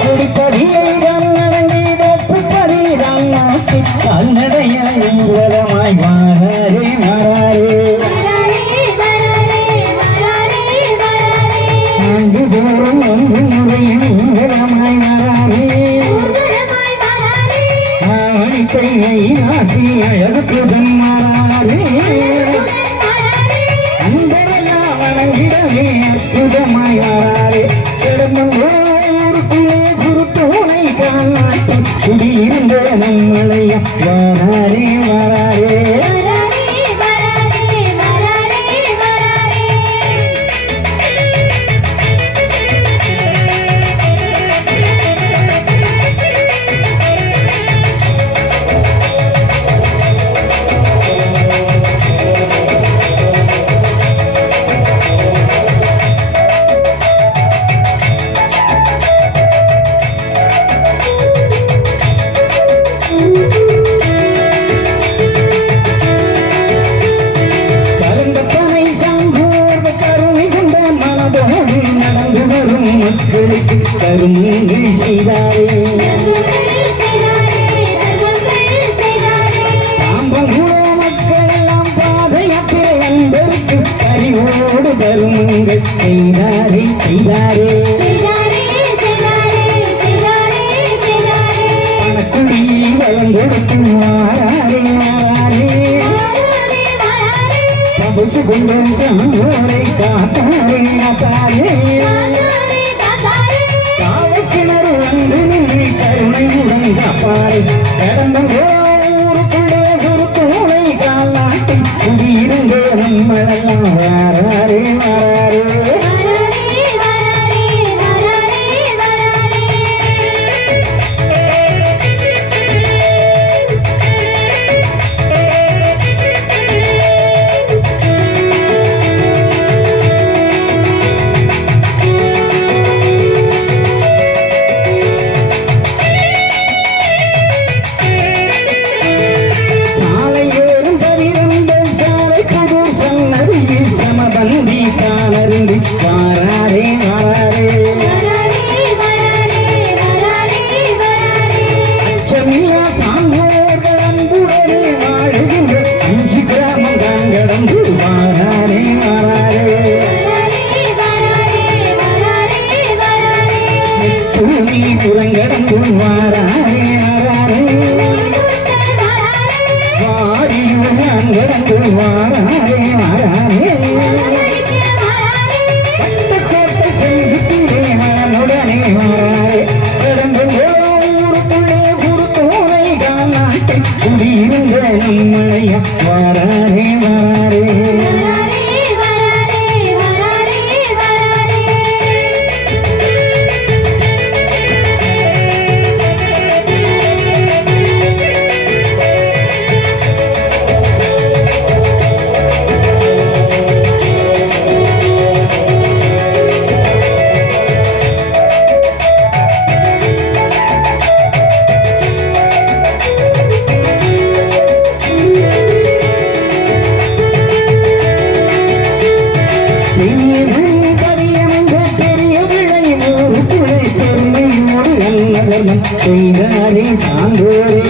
குடிப்படியை தான் நடந்து தப்புப்படி தான் நாட்டி கல்லடையாய் ஊர்வலமாய் வாராரே நான்கு தோறும் ஒன்று முறையில் ஊர்வலமாய் வாராரே ஆவணிப்பையை ஆசி அழகுடன் மாறாரே அன்பரெல்லாம் வணங்கிடவே அற்புதமாய் வாராரே ஊருக்குள்ளே குருத்தோலை காலாட்டி குடியிருந்த நம்மளைய வாராரே மக்களுக்கு கருமங்கள் செய்தாரே தாம்பங்குள மக்கள் எல்லாம் பாதையத்திலே அன்பருக்கு பரிவோடு கருமங்கள் செய்தாரே பணக்குடியை வளங்கொடுத்து வாராரே பபுசு கொண்டு சமோரை காத்தாரே கருணையுடன் காப்பாரை கடந்த ஊருக்குள்ளே குருத்தோலை காலாட்டி குடியிருந்த நம்மளையா வாராரே புறங்கடங்குள் வாராரே வாரியும் அங்கடங்குள் வாராரே பட்டக்கோட்டை செங்குத்திலே மனமுடனே வாராரே கடந்த ஊருக்குள்ளே குருத்தோலை காலாட்டை குடியிருந்த நம்மளைய வாராரே செய்தாரே சான்றோரே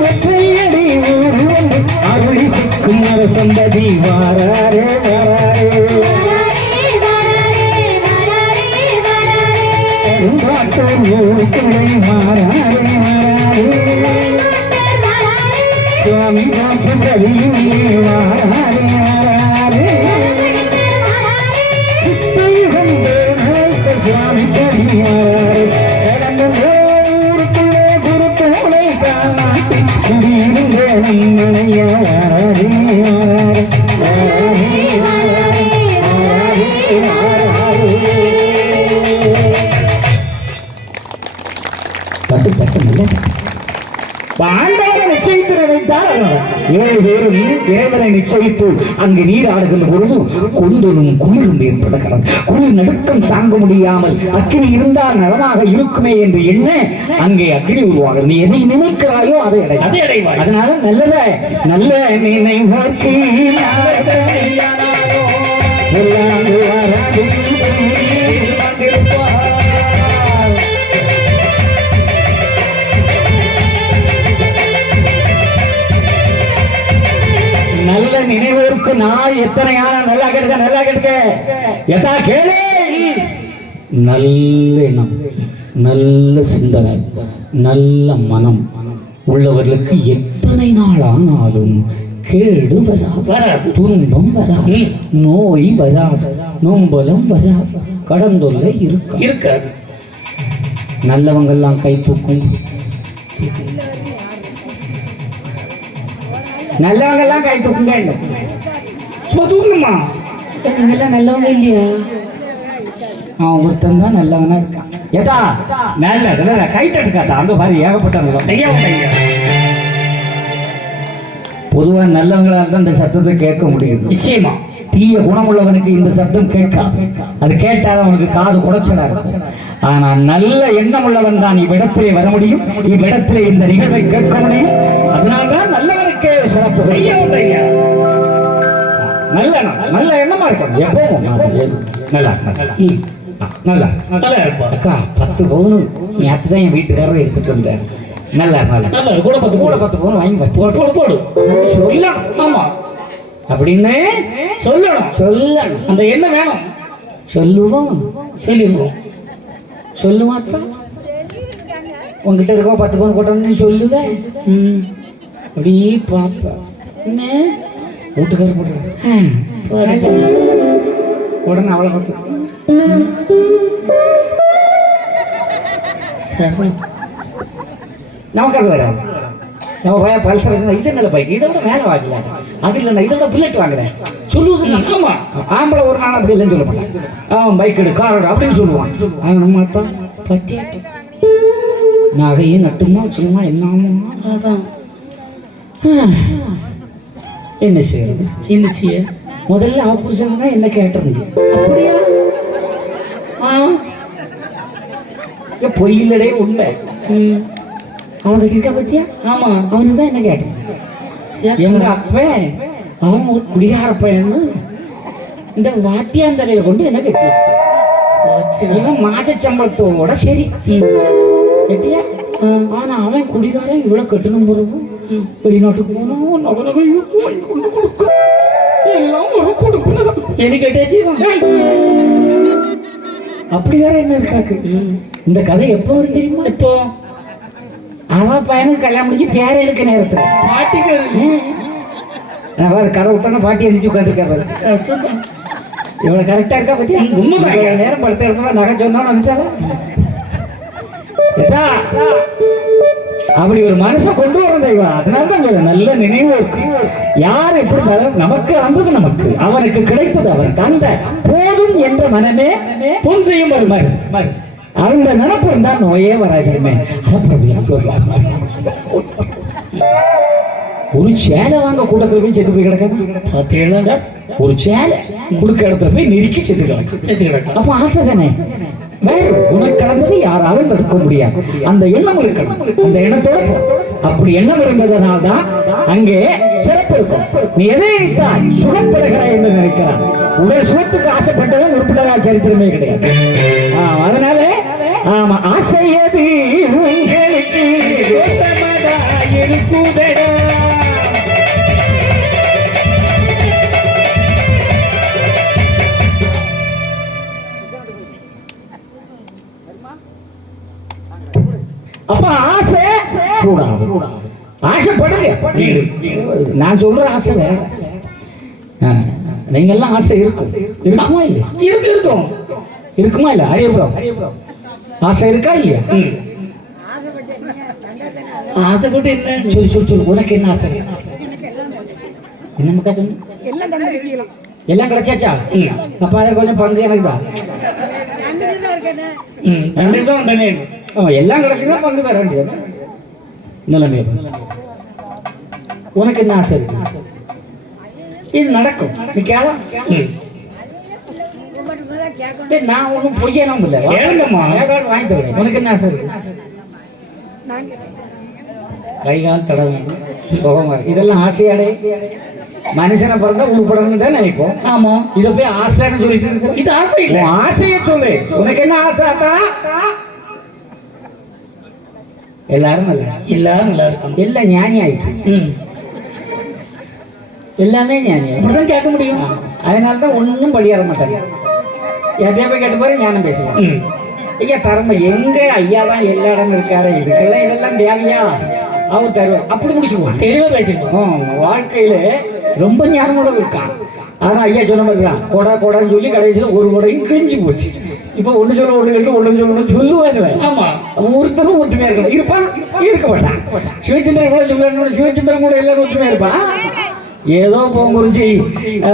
வெற்றையடி ஊர் வந்து அருளி சிக்கும் அரசம்பதி வாராரே கரும்பாட்டூர் ஊருக்குள்ளே வாராரே சுவாமி காப்பு கதியுமே வாராரே சுவாமி கடியாரே கடந்த ஊருக்குள்ளே குருத்தோலை காலாட்டி குடியிருந்த நம்மளைய வாராரே தட்டு தட்டு பாண்டவரை நிச்சயித்து நினைத்தால் 7 பேரும் இறைவனை நிச்சயித்து அங்கு நீராடுகின்ற பொழுது கொண்டலும் குளிரும் ஏற்படுகிறது. குளிர் நடுக்கம் தாங்க முடியாமல் அக்கினி இருந்தால் நலமாக இருக்குமே என்று எண்ண அங்கே அக்கினி உருவாகும். நீ எதை நினைக்கிறாயோ அதை அடைவாய். அதனால நல்ல நினைவாக்கி நல்ல நினைவோருக்கு நாள் எத்தனையான நல்லா கேட்க எதா கேளு. நல்ல எண்ணம், நல்ல சிந்தனை, நல்ல மனம் உள்ளவர்களுக்கு எத்தனை நாள் ஆனாலும் கேடு வராது, துன்பம் வராது, நோய் வராது, நோம்பலம் வராது, கடந்தொல்லை இருக்காது. நல்லவங்கெல்லாம் கை தூக்கும். நல்லவங்கெல்லாம் கை தூக்குங்க. தூக்கணுமா? நல்லவங்க இல்லையா? அவன் ஒருத்தன் தான் நல்லவனா இருக்கான். ஏதா நல்ல கை தட்டுக்காட்டா அந்த மாதிரி ஏகப்பட்ட பொதுவா நல்லவங்களா இருந்தா இந்த சத்தத்தை கேட்க முடியுது. நிச்சயமா தீய குணமுள்ளவனுக்கு இந்த சத்தம் கேட்காது. அது கேட்டால் அவனுக்கு காது குடைச்சலா இருக்கும். ஆனா நல்ல எண்ணம் உள்ளவன் தான் இவ்விடத்திலே வர முடியும், இவ்விடத்திலே இந்த நிகழ்வை கேட்க முடியும். அதனால்தான் நல்லவனுக்கே சிறப்பு. நல்ல எண்ணமா இருக்கும் எப்பவும். நல்லா அக்கா 10 பவுன் நேற்று தான் என் வீட்டுக்காரர் எடுத்துட்டு வந்தார். நல்லா கூட 10 பவுன் வாங்கி போடு சொல்லலாம். ஆமா அப்படின்னு சொல்லணும். அந்த என்ன வேணும் சொல்லுவோம். சொல்லுவாத்தான் உங்ககிட்ட இருக்கோ 10 பவுன் போட்டோம்னு சொல்லுவேன். அப்படி பாப்பா என்ன வீட்டுக்காரர் போட்டு உடனே அவளை பார்த்து நமக்கு அது வராது. நம்ம பையன் பல்சர் இது நல்ல பைக், இதை விட மேலே வாங்கல, அது இல்லைண்ணா இதை விட புல்லட் வாங்குறேன் சொல்லுவது. ஆமா ஆம்பளை ஒரு நாள் அப்படி இல்லைன்னு சொல்ல மாட்டேன். அவன் பைக் எடு கார் எடு அப்படின்னு சொல்லுவான். ஆனால் நம்ம தான் பத்தியாட்டு நகையும் நட்டுமா சும்மா என்னாமா. அதான் என்ன செய்ய முதல்ல அவ புருஷன் தான் என்ன கேட்டிருந்தது. அப்படியா? பொய்யிலடே உண்மை. அவனுக்கு இருக்க பத்தியா? ஆமா அவனுக்கு தான் என்ன கேட்டேன். எங்க அப்ப அவன் ஒரு குடிகார பையன்னு இந்த வாத்தியாந்தரையில கொண்டு என்ன கட்டி இவன் மாச சம்பளத்தோட சரி கட்டியா. ஆனா அவன் குடிகாரன் இவ்வளவு கட்டணும் பிறகு வெளிநாட்டுக்கு போனோம் எல்லாம் ஒரு கொடுக்கணும் என்ன கேட்டாச்சு. அப்படி வேற என்ன இருக்காக்கு. இந்த கதை எப்போ வரும் தெரியுமா? எப்போ அவன் பையனுக்கு கல்யாணம் முடிஞ்சு பேர எடுக்க நேரத்துல பாட்டிக்கு கதை விட்டோன்னா பாட்டி எந்திரிச்சு உட்காந்துருக்காரு. இவ்வளவு கரெக்டா இருக்கா பத்தி நேரம் படுத்த இடத்துல நகை சொன்னா நினைச்சால அப்படி ஒரு மனுஷன் கொண்டு வரும் தெய்வம். அதனால்தான் நல்ல நினைவு இருக்கு. யார் எப்படி நமக்கு வந்தது நமக்கு அவனுக்கு கிடைப்பது அவனுக்கு அந்த போதும் என்ற மனமே பொன் செய்யும் அந்த நினைப்பு இருந்தா நோயே வராதுமே. ஒரு சேலை வாங்க கூட்டத்துல போய் செத்து போய் கிடக்க. ஒரு சேலை கொடுக்க இடத்துல போய் நெருக்கி செத்து கிடக்கு. அப்ப ஆசை தானே வேறு உனக்கு கடந்தது யாராலும் தடுக்க முடியாது. அந்த எண்ணம் இருக்கணும். அந்த எண்ணத்தோட அப்படி எண்ணம் இருந்ததனால்தான் அங்கே சிறப்பு இருக்கும். நீ எதை நினைத்தால் சுகப்படுகிறாய் என்று நினைக்கிறான். உடல் சுகத்துக்கு ஆசைப்பட்டவன் உறுப்பினரா சரித்திரமே கிடையாது. அதனால ஆமா ஆசையது உங்களுக்கு இருக்குதடா. அப்ப ஆசை கூடாது. ஆசைப்படுங்க. நான் சொல்ற ஆசை வேற. நீங்க எல்லாம் ஆசை இருக்குமா இல்லையா? இருக்குமா இல்ல? அரியபுரம் ஆசை இருக்கா இல்லையா? ஆசைப்பட்டு என்ன சொல்லு. உனக்கு என்ன ஆசை? என்ன மக்கா சொல்லு. எல்லாம் கிடைச்சாச்சா? அப்ப அதை கொஞ்சம் பங்கு எனக்கு தான். எல்லாம் கிடைச்சா பங்கு தர வேண்டியது நிலைமை. உனக்கு என்ன ஆசை இருக்கு? இது நடக்கும். நீ கேள. நான் ஒன்றும் பொய்ய நம்பல. வாங்கி தருவேன். உனக்கு என்ன ஆசை இருக்கு? கைகால் தடவை சுகமா இருக்கு. இதெல்லாம் ஆசையாடே. மனுஷனை பிறந்தா உருப்படணும் தான் நினைப்போம். ஆமா, இதை போய் ஆசைன்னு சொல்லிட்டு இது ஆசை இல்லை. ஆசைய சொல்லு. உனக்கு என்ன ஆசை? எல்லாரும் நல்லா இருக்கும். எல்லாம் ஞானி ஆயிடுச்சு. எல்லாமே ஞானி அப்படிதான் கேட்க முடியும். அதனாலதான் ஒன்னும் பலியாற மாட்டாங்க. எதைய போய் கேட்டு பாரு, ஞானம் பேசுவாங்க. ஐயா தரம்ப எங்க ஐயா தான் எல்லா இடமும் இருக்காரு. இதுக்கெல்லாம் இதெல்லாம் தேவையா? அவர் தருவார். அப்படி முடிச்சுக்குவான். தெளிவா பேசிருக்கோம். வாழ்க்கையில ரொம்ப ஞானமோட இருக்கான். ஆனா ஐயா சொன்ன மாதிரி தான் கொடான்னு சொல்லி கடைசியில் ஒரு கொடையும் கிழிஞ்சு போச்சு. இப்ப ஒண்ணு சொல்ல ஒண்ணு சொல்லுவாங்க. ஆமா, ஒருத்தரும் ஒற்றுமையா இருக்கணும். இருப்பான், இருக்க மாட்டான். சிவச்சந்திரன் கூட சொல்ல, சிவச்சந்திரன் கூட எல்லாரும் ஒற்றுமையா இருப்பான். ஏதோ போங்குறிச்சி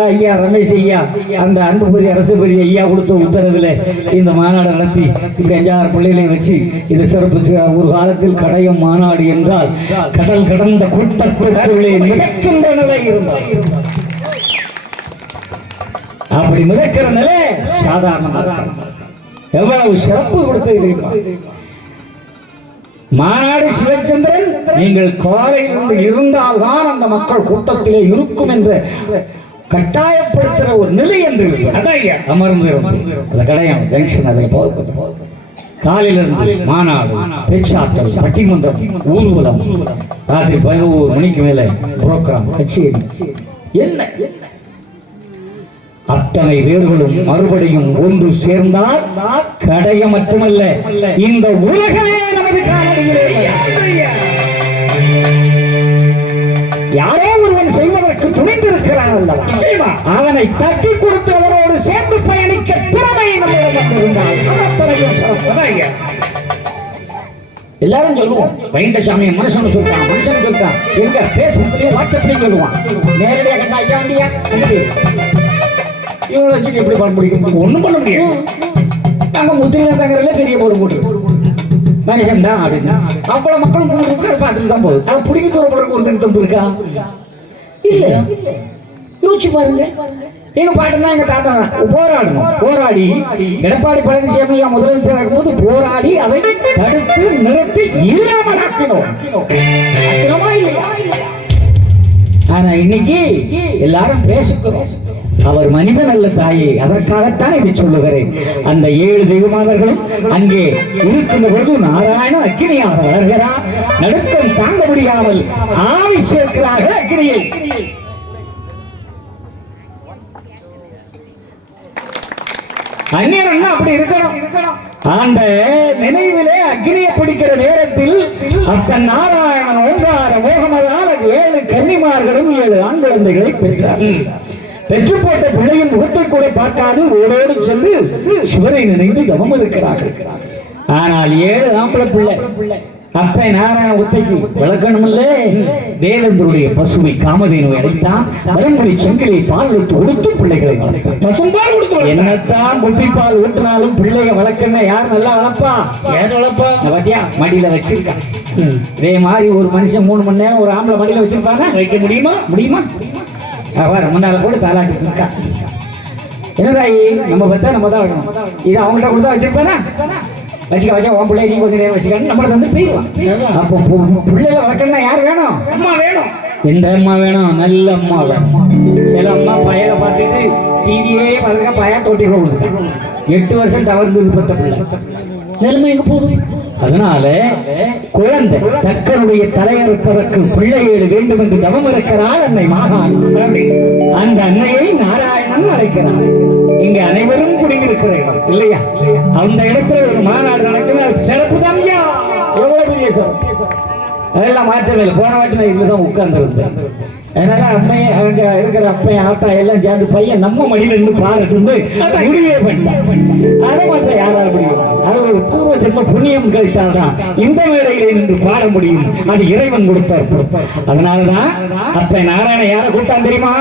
ஐயா ரமேஷ் ஐயா அந்த அன்புபதி அரசுபதி ஐயா கொடுத்த உத்தரவில் இந்த மாநாடு நடத்தி இப்படி 5-6 பிள்ளைகளை வச்சு இது சிறப்பு. ஒரு காலத்தில் கடையும் மாநாடு என்றால் கடல் கடந்த கூட்டத்திற்குள்ளே மிதக்கின்ற நிலை இருந்தார். அப்படி மிதக்கிற நிலை சாதாரணமாக எவ்வளவு சிறப்பு கொடுத்து மாநாடு. சிவச்சந்திரன் நீங்கள் காலையிலிருந்து இருந்தால்தான் அந்த மக்கள் கூட்டத்திலே இருக்கும் என்று கட்டாயப்படுத்துகிற ஒரு நிலை என்று அமர்ந்து கடையம் ஜங்ஷன். அதில் காலையிலிருந்து மாநாடு, பேச்சாற்றல், பட்டிமன்றம், ஊர்வலம், ராத்திரி 11 மணிக்கு மேல புரோகிராம், கச்சேரி. என்ன அத்தனை பேர்களும் மறுபடியும் ஒன்று சேர்ந்தால் கடையம் மட்டுமல்ல, இந்த உலகமே நமது காலடியிலே. யாரோ ஒருவன் செய்வதற்கு துணிந்திருக்கிறான் அல்லவா? நிச்சயமா அவனை தட்டி கொடுத்து அவரோடு சேர்ந்து பயணிக்க திறமை நம்மிடம் இருந்தால் எல்லாரும் சொல்லுவோம். வைண்டசாமி மனுஷன் சொல்லிட்டான். எங்க பேஸ்புக்லயும் வாட்ஸ்அப்லயும் சொல்லுவான். நேரடியாக கண்டா ஐயா வண்டியா இவங்களை வச்சுட்டு எப்படி பண்ண முடியும்? ஒன்றும் பண்ண முடியும். நாங்கள் முத்துவினத்தங்கரில் பெரிய போட்டு மனுஷன் தான் அப்படின்னா அவ்வளோ மக்களும் கூப்பிட்டு அதை பார்த்துட்டு தான் போகுது. அதை பிடிக்க தூரம் ஒருத்தருக்கு தம்பு இருக்கா? இல்லை. யோசிச்சு பாருங்க. எங்க பாட்டு தான் எங்க தாத்தா போராடி எடப்பாடி பழனிசாமி முதலமைச்சர் இருக்கும்போது போராடி அதை தடுத்து நிறுத்தி இல்லாமல் ஆக்கினோம். ஆனா இன்னைக்கு எல்லாரும் பேசுகிறோம். அவர் மனிதன் அல்ல தாயே. அதற்காகத்தான் இதை சொல்லுகிறேன். அந்த 7 தெய்வமாதர்களும் அங்கே இருக்கின்ற பொழுது நாராயண அக்கினியாக வளர்கிறார். நடுக்கம் தாங்க முடியாமல் ஆவி சேர்க்கிறார்கள் அக்கினியை. அந்நியர் அப்படி இருக்கணும். அந்த நினைவிலே அக்னியை பிடிக்கிற நேரத்தில் அப்பன் நாராயணன் ஓங்கார மோகமதால் 7 கன்னிமார்களும் 7 ஆண் குழந்தைகளை பெற்றார். பெற்று போட்ட பிள்ளையின் முகத்தை கூட பார்க்காது ஓடோடு சென்று சிவரை நினைந்து கவம் இருக்கிறார்கள். ஆனால் 7 ஆம்பளை பிள்ளை. அப்ப நாராயண ஒத்தைக்கு விளக்கணும் இல்ல. தேவேந்திரனுடைய பசுவை காமதேனு அடைத்தான். வலம்புரி செங்கிலை பால் விட்டு கொடுத்து பிள்ளைகளை வளர்த்தான். என்னத்தான் குப்பிப்பால் ஊட்டினாலும் பிள்ளைய வளர்க்கணும். யார் நல்லா வளர்ப்பா? யார் வளர்ப்பா? பாத்தியா, மடியில வச்சிருக்கான். இதே மாதிரி ஒரு மனுஷன் 3 மணி நேரம் ஒரு ஆம்பளை மடியில வச்சிருப்பாங்க. வைக்க முடியுமா? முன்னால கூட தாலாட்டி இருக்கா. என்னதாயி நம்ம பார்த்தா நம்ம தான் வைக்கணும். இது அவங்கள்ட்ட கொடுத்தா வச்சிருப்பானா? வச்சா உன் பிள்ளை நீ கொஞ்சம் நேரம் வச்சுக்கான்னு நம்மளை வந்து போயிடுவான். அப்போ பிள்ளைகளை வளர்க்கணும்னா யார் வேணும்? அம்மா வேணும். எந்த அம்மா வேணும்? நல்ல அம்மா வேணும். சில அம்மா பையனை பார்த்துட்டு டிவியே பார்த்துக்க பையன் தொட்டில கொடுத்தாங்க. 8 வருஷம் தவறுந்து பட்ட பிள்ளை நிலைமை எங்க போகுது? அதனால குழந்தை தக்கனுடைய தலையறுப்பதற்கு பிள்ளைகள் வேண்டும் என்று தவம் இருக்கிறாள் அன்னை மாகாணி. அந்த அன்னையை நாராயணன் அழைக்கிறார். இங்க அனைவரும் குடியிருக்கிற இடம் இல்லையா? அந்த இடத்துல ஒரு மாநாடு நடக்கிறது. சிறப்பு தான். எவ்வளவு பெரிய சிறப்பு! அதெல்லாம் மாற்றவே இல்லை. போன வாட்டி நான் இதுலதான் உட்கார்ந்து இருந்தேன். அதனால அம்மையை அவங்க இருக்கிற அப்பையன் ஆத்தா எல்லாம் சேர்ந்து பையன் நம்ம மடியில இருந்து பாருட்டு முடிவே பண்ணிட்டான். அதை மாற்ற யாரால் முடியும்? அது ஒரு பூர்வ ஜென்ம புண்ணியம் கழித்தால்தான் இந்த வேளையிலே நின்று பாட முடியும். அது இறைவன் கொடுத்தார். அதனாலதான் அப்ப நாராயண யாரை கூட்டான் தெரியுமா?